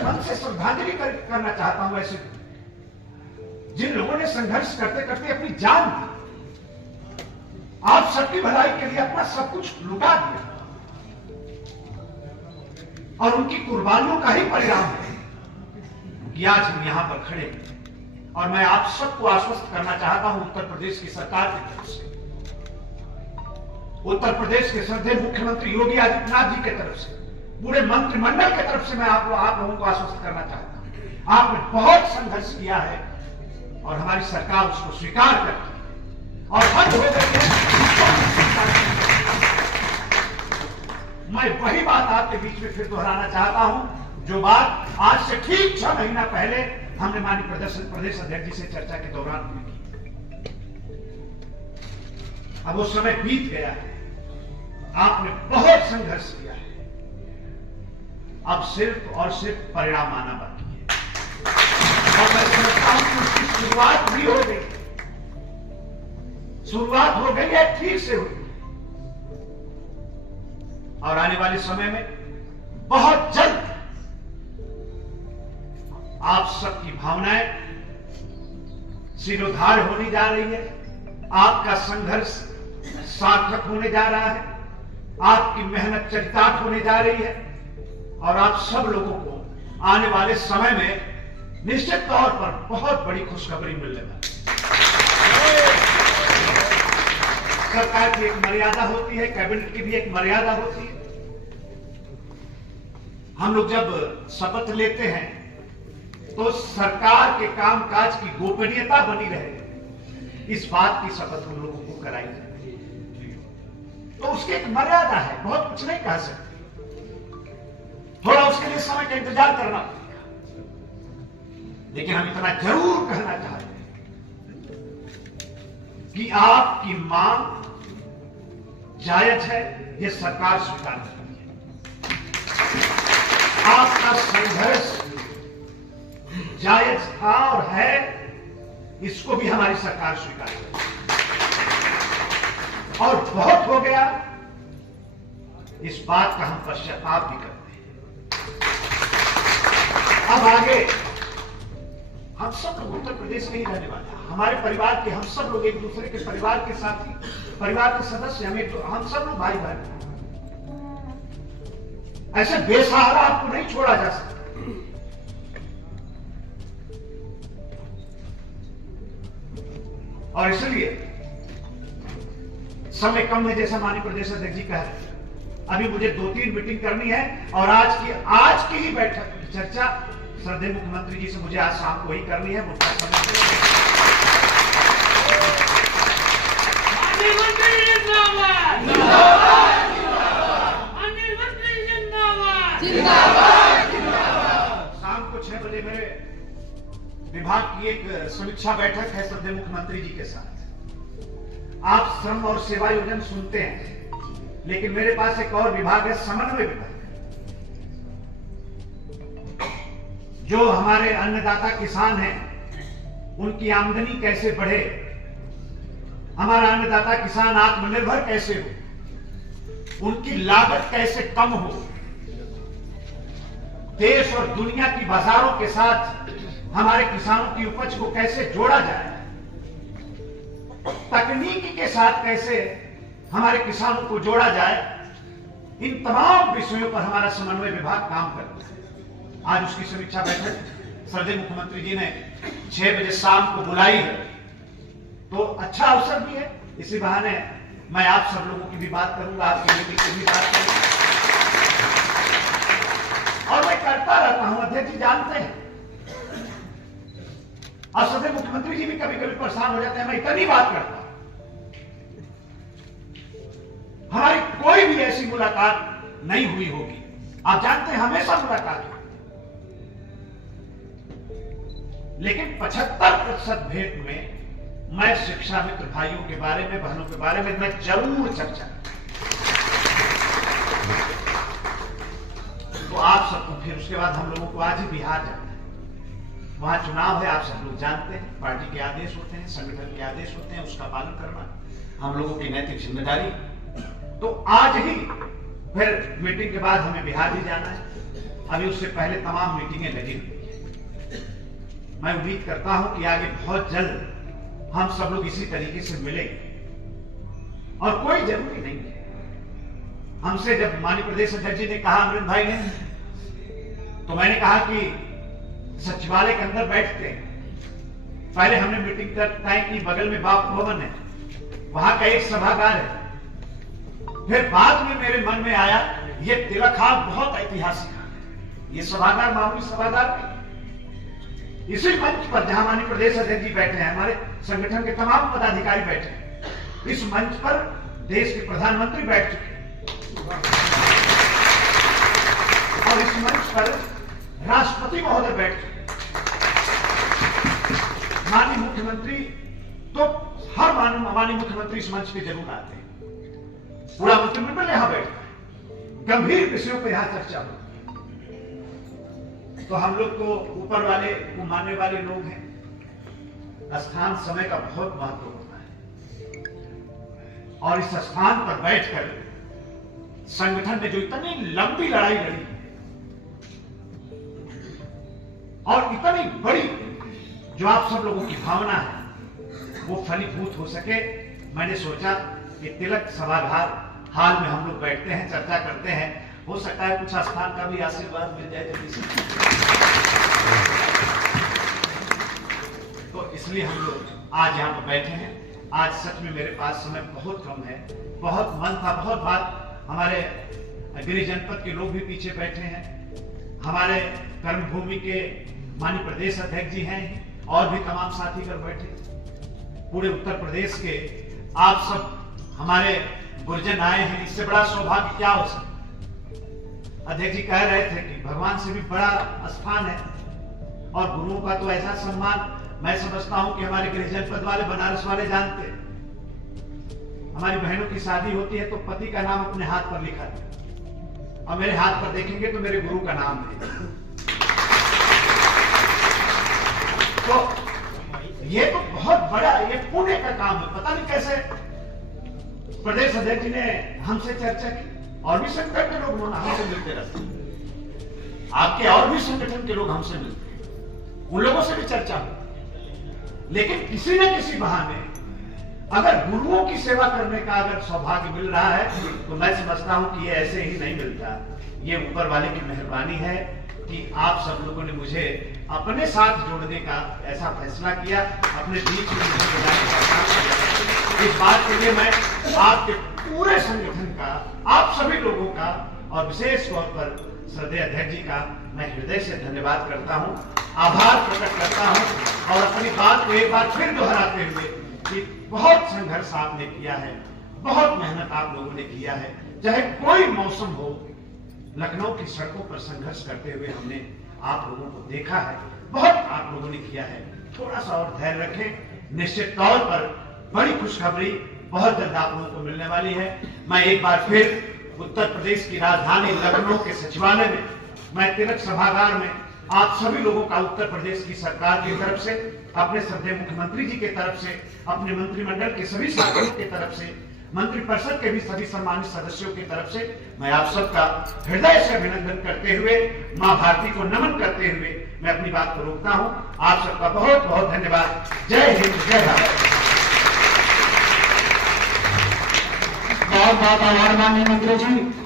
सच्चे मन से श्रद्धांजलि करना चाहता हूं ऐसे जिन लोगों ने संघर्ष करते करते अपनी जान दी, आप सबकी भलाई के लिए अपना सब कुछ लुटा दिया, और उनकी कुर्बानियों का ही परिणाम है कि आज हम यहां पर खड़े हैं। और मैं आप सबको आश्वस्त करना चाहता हूं उत्तर प्रदेश की सरकार की तरफ से, उत्तर प्रदेश के श्रद्धेय मुख्यमंत्री योगी आदित्यनाथ जी की तरफ से, पूरे मंत्रिमंडल की तरफ से मैं आप लोगों को आश्वस्त करना चाहता हूं, आपने बहुत संघर्ष किया है और हमारी सरकार उसको स्वीकार करती है और हद हो गई है। मैं वही बात आपके बीच में फिर दोहराना चाहता हूं जो बात आज से ठीक 6 महीना पहले हमने माननीय प्रदेश अध्यक्ष जी से चर्चा के दौरान हुई थी। अब वो समय बीत गया है, आपने बहुत संघर्ष किया है, अब सिर्फ और सिर्फ परिणाम आना बाकी है। और मैं समझता हूं कि उसकी शुरुआत भी हो गई, शुरुआत हो गई है, ठीक से हुई, और आने वाले समय में बहुत जल्द आप सबकी भावनाएं सिरोधार होने जा रही है, आपका संघर्ष सार्थक होने जा रहा है, आपकी मेहनत चरितार्थ होने जा रही है, और आप सब लोगों को आने वाले समय में निश्चित तौर पर बहुत बड़ी खुशखबरी मिलने वाली है। सरकार की एक मर्यादा होती है, कैबिनेट की भी एक मर्यादा होती है। हम लोग जब शपथ लेते हैं तो सरकार के कामकाज की गोपनीयता बनी रहे, इस बात की शपथ हम लोगों को कराई जाती है। तो उसकी एक मर्यादा है, बहुत कुछ नहीं कह सकते, थोड़ा उसके लिए समय का इंतजार करना पड़ेगा, लेकिन हम इतना जरूर कहना चाहते हैं कि आपकी मांग जायज है, यह सरकार स्वीकार करती है। आपका संघर्ष जायज था और है, इसको भी हमारी सरकार स्वीकार करती है। और बहुत हो गया, इस बात का हम पश्चाताप भी करते हैं। अब आगे हम सब लोग उत्तर प्रदेश में ही रहने वाले हैं, हमारे परिवार के हम सब लोग एक दूसरे के परिवार के साथी, परिवार के सदस्य, हम सब लोग भाई भाई, ऐसे बेसहारा आपको नहीं छोड़ा जा सकता। और इसलिए समय कम है, जैसा माननीय प्रदेश अध्यक्ष जी कह रहे हैं, अभी मुझे 2-3 मीटिंग करनी है, और आज की ही बैठक की चर्चा श्रद्धेय मुख्यमंत्री जी से मुझे आज शाम को ही करनी है। शाम को 6 बजे मेरे विभाग की एक समीक्षा बैठक है श्रद्धेय मुख्यमंत्री जी के साथ। आप श्रम और सेवा योजना सुनते हैं, लेकिन मेरे पास एक और विभाग है, समन्वय विभाग, जो हमारे अन्नदाता किसान हैं उनकी आमदनी कैसे बढ़े, हमारा अन्नदाता किसान आत्मनिर्भर कैसे हो, उनकी लागत कैसे कम हो, देश और दुनिया की बाजारों के साथ हमारे किसानों की उपज को कैसे जोड़ा जाए, तकनीकी के साथ कैसे हमारे किसानों को जोड़ा जाए, इन तमाम विषयों पर हमारा समन्वय विभाग काम करता है। आज उसकी समीक्षा बैठक श्रद्धेय मुख्यमंत्री जी ने 6 बजे शाम को बुलाई है, तो अच्छा अवसर भी है, इसी बहाने मैं आप सब लोगों की भी बात करूंगा, आपकी बेटी की भी बात करूंगा, और मैं करता रहता हूं, अध्यक्ष जी जानते हैं, और श्रद्धेय मुख्यमंत्री जी भी कभी कभी परेशान हो जाते हैं, मैं इतनी बात करता हूं। हमारी कोई भी ऐसी मुलाकात नहीं हुई होगी, आप जानते हैं हमेशा मुलाकात हुई, लेकिन 75% भेंट में मैं शिक्षा मित्र भाइयों के बारे में, बहनों के बारे में मैं जरूर चर्चा। तो आप सबको फिर उसके बाद हम लोगों को आज ही बिहार जाना है, वहां चुनाव है, आप सब लोग जानते हैं, पार्टी के आदेश होते हैं, संगठन के आदेश होते हैं, उसका पालन करना हम लोगों की नैतिक जिम्मेदारी। तो आज ही फिर मीटिंग के बाद हमें बिहार ही जाना है, अभी उससे पहले तमाम मीटिंगें लगी हुई हैं। मैं उम्मीद करता हूं कि आगे बहुत जल्द हम सब लोग इसी तरीके से मिलेंगे। और कोई जरूरी नहीं है, हमसे जब माननीय प्रदेश अध्यक्ष जी ने कहा, अमृत भाई ने, तो मैंने कहा कि सचिवालय के अंदर बैठते हैं। पहले हमने मीटिंग तय की, बगल में बाप भवन है, वहां का एक सभागार है। फिर बाद में मेरे मन में आया ये तिलक हाल बहुत ऐतिहासिक है, ये सभागार मामूली सभागार नहीं। इसी मंच पर जहां माननीय प्रदेश अध्यक्ष जी बैठे हैं, हमारे संगठन के तमाम पदाधिकारी बैठे हैं, इस मंच पर देश के प्रधानमंत्री बैठ चुके हैं और इस मंच पर राष्ट्रपति महोदय बैठ चुके हैं। माननीय मुख्यमंत्री तो हर माननीय मुख्यमंत्री इस मंच पे जरूर आते हैं, पूरा मंत्रिमंडल यहां बैठता है, गंभीर विषयों पर यहां चर्चा होती है। तो हम लोग तो ऊपर वाले को मानने वाले लोग हैं, स्थान समय का बहुत महत्व होता है और इस स्थान पर बैठकर संगठन ने जो इतनी लंबी लड़ाई लड़ी और इतनी बड़ी जो आप सब लोगों की भावना है वो फलीभूत हो सके, मैंने सोचा कि तिलक सभागार हाल में हम लोग बैठते हैं, चर्चा करते हैं, हो सकता है कुछ स्थान का भी आशीर्वाद मिल जाए जल्दी से। तो इसलिए हम लोग आज यहाँ पर बैठे हैं। आज सच में मेरे पास समय बहुत कम है, बहुत मन था, बहुत बात। हमारे गिरिजन जनपद के लोग भी पीछे बैठे हैं, हमारे कर्मभूमि के माननीय प्रदेश अध्यक्ष जी हैं और भी तमाम साथी कर बैठे। पूरे उत्तर प्रदेश के आप सब हमारे गुरुजन आए हैं, इससे बड़ा सौभाग्य क्या हो सकता। अध्यक्ष जी कह रहे थे कि भगवान से भी बड़ा स्थान है और गुरुओं का तो ऐसा सम्मान मैं समझता हूं कि हमारे गृह जनपद वाले, बनारस वाले जानते हैं। हमारी बहनों की शादी होती है तो पति का नाम अपने हाथ पर लिखा है और मेरे हाथ पर देखेंगे तो मेरे गुरु का नाम है। तो ये तो बहुत बड़ा, ये पुण्य का काम है। पता नहीं कैसे प्रदेश अध्यक्ष जी ने हमसे चर्चा की और भी संगठन के लोग हमसे मिलते रहते हैं, आपके और भी संगठन के लोग हमसे मिलते हैं, उन लोगों से भी चर्चा हो। लेकिन किसी न किसी बहाने अगर गुरुओं की सेवा करने का अगर सौभाग्य मिल रहा है तो मैं समझता हूं कि ये ऐसे ही नहीं मिलता। ये ऊपर वाले की मेहरबानी है कि आप सब लोगों ने मुझे अपने साथ जोड़ने का ऐसा फैसला किया, अपने बीच में मुझे बुलाने का काम किया। इस बात के लिए मैं आपके पूरे संगठन का, आप सभी लोगों का और विशेष तौर पर श्रद्धेय अध्यक्ष जी का मैं हृदय से धन्यवाद करता हूं, आभार प्रकट करता हूं और अपनी बात को एक बार फिर दोहराते हुए कि बहुत संघर्ष आपने किया है, बहुत मेहनत आप लोगों ने किया है, चाहे कोई मौसम हो। लखनऊ की सड़कों पर संघर्ष करते हुए हमने आप लोगों को देखा है, बहुत आप लोगों ने किया है। थोड़ा सा और धैर्य रखें, निश्चित तौर पर बड़ी खुशखबरी बहुत जल्द आप लोगों को मिलने वाली है। मैं एक बार फिर उत्तर प्रदेश की राजधानी लखनऊ के सचिवालय में, मैं तिलक सभागार में आप सभी लोगों का उत्तर प्रदेश की सरकार की तरफ से, अपने श्रद्धेय मुख्यमंत्री जी की तरफ से, अपने मंत्रिमंडल के सभी साथियों की तरफ से, मंत्रिपरिषद के भी सभी सम्मानित सदस्यों की तरफ से मैं आप सबका हृदय से अभिनंदन करते हुए, मां भारती को नमन करते हुए मैं अपनी बात को रोकता हूं। आप सबका बहुत बहुत धन्यवाद। जय हिंद, जय भारत। बहुत बहुत आभार माननीय मंत्री जी।